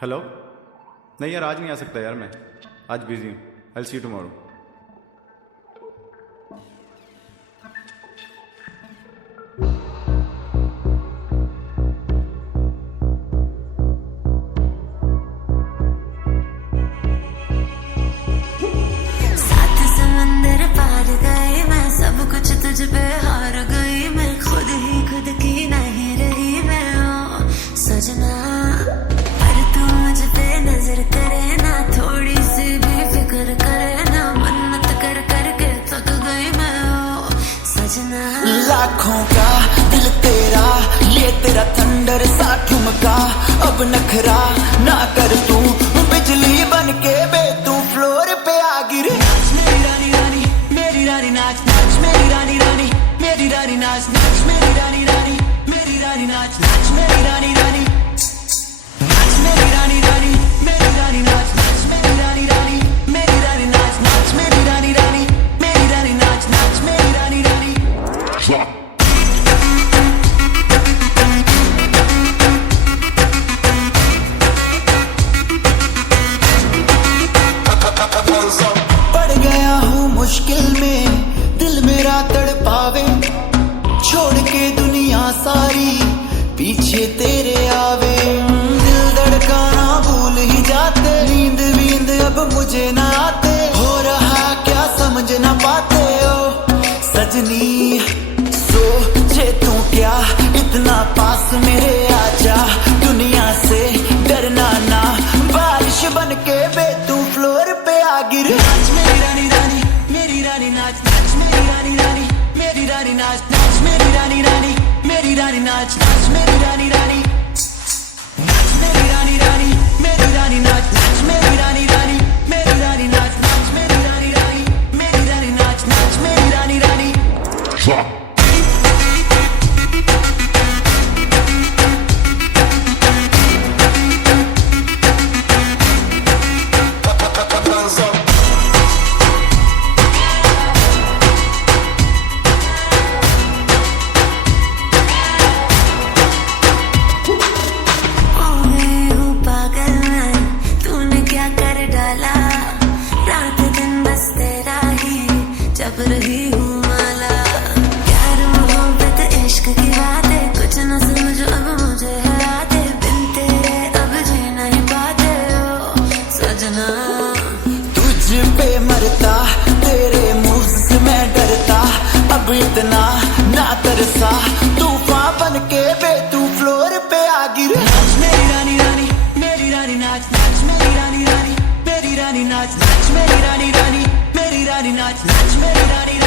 Hello. नहीं यार, आज नहीं आ सकता यार, मैं आज बिजी हूँ। I will see you tomorrow. सात समंदर पार गए मैं, सब कुछ तुझ पे हार गई मैं, खुद ही खुद की नहीं रही मैं ओ सजना। पर तू मुझ पे नजर करे ना, थोड़ी सी भी फिक्र करे ना, मन्नत कर करके थक गई मैं ओ सजना। लाखों का दिल तेरा, ये तेरा थंडर सा ठुमका, अब नखरा ना कर तू, बिजली बन के बे तू फ्लोर पे आ गिर। नाच मेरी रानी रानी, मेरी रानी नाच नाच मेरी रानी रानी, मेरी रानी नाच नाच मेरी रानी रानी, मेरी रानी नाच नाच मेरी रानी रानी, नाच मेरी रानी रानी, मेरी रानी नाच नाच मेरी रानी रानी, मेरी रानी नाच नाच मेरी रानी रानी, मेरी रानी नाच नाच मेरी रानी रानी। पड़ गया हूँ मुश्किल में, दिल मेरा तड़पावे, छोड़ के दुनिया सारी पीछे तेरे आवे। दिल धड़काना भूल ही जाते, नींद वींद अब मुझे ना आते, हो रहा क्या समझ ना पाते ओ सजनी। सोचे तू क्या इतना पास मेरे आजा, दुनिया से डरना ना, बारिश बन के बे तू फ्लोर पे आ गिर। नाच मेरी रानी रानी, मेरी रानी नाच नाच मेरी रानी रानी, मेरी रानी नाच नाच मेरी रानी रानी, मेरी रानी नाच नाच मेरी रानी रानी, नाच मेरी रानी रानी, मेरी रानी नाच नाच मेरी रानी रानी, मेरी रानी नाच नाच मेरी रानी रानी, मेरी रानी नाच नाच मेरी रानी रानी। हो गई हूँ पागल मैं, तूने क्या कर डाला, रात दिन बस तेरा ही जब रही हूँ माला। प्यार मोहब्बत इश्क की बातें, कुछ न समझ अब मुझे है आते, बिन तेरे अब जी नहीं पाते ओ सजना। तुझ पे मरता, तेरे मुंह से मैं डरता, अब इतना ना तरसा, तूफान बन के बे तू फ्लोर पे आ गिर। नाच मेरी रानी रानी, मेरी रानी नाच नाच मेरी रानी रानी, मेरी रानी नाच नाच मेरी रानी रानी, मेरी रानी नाच नाच मेरी रानी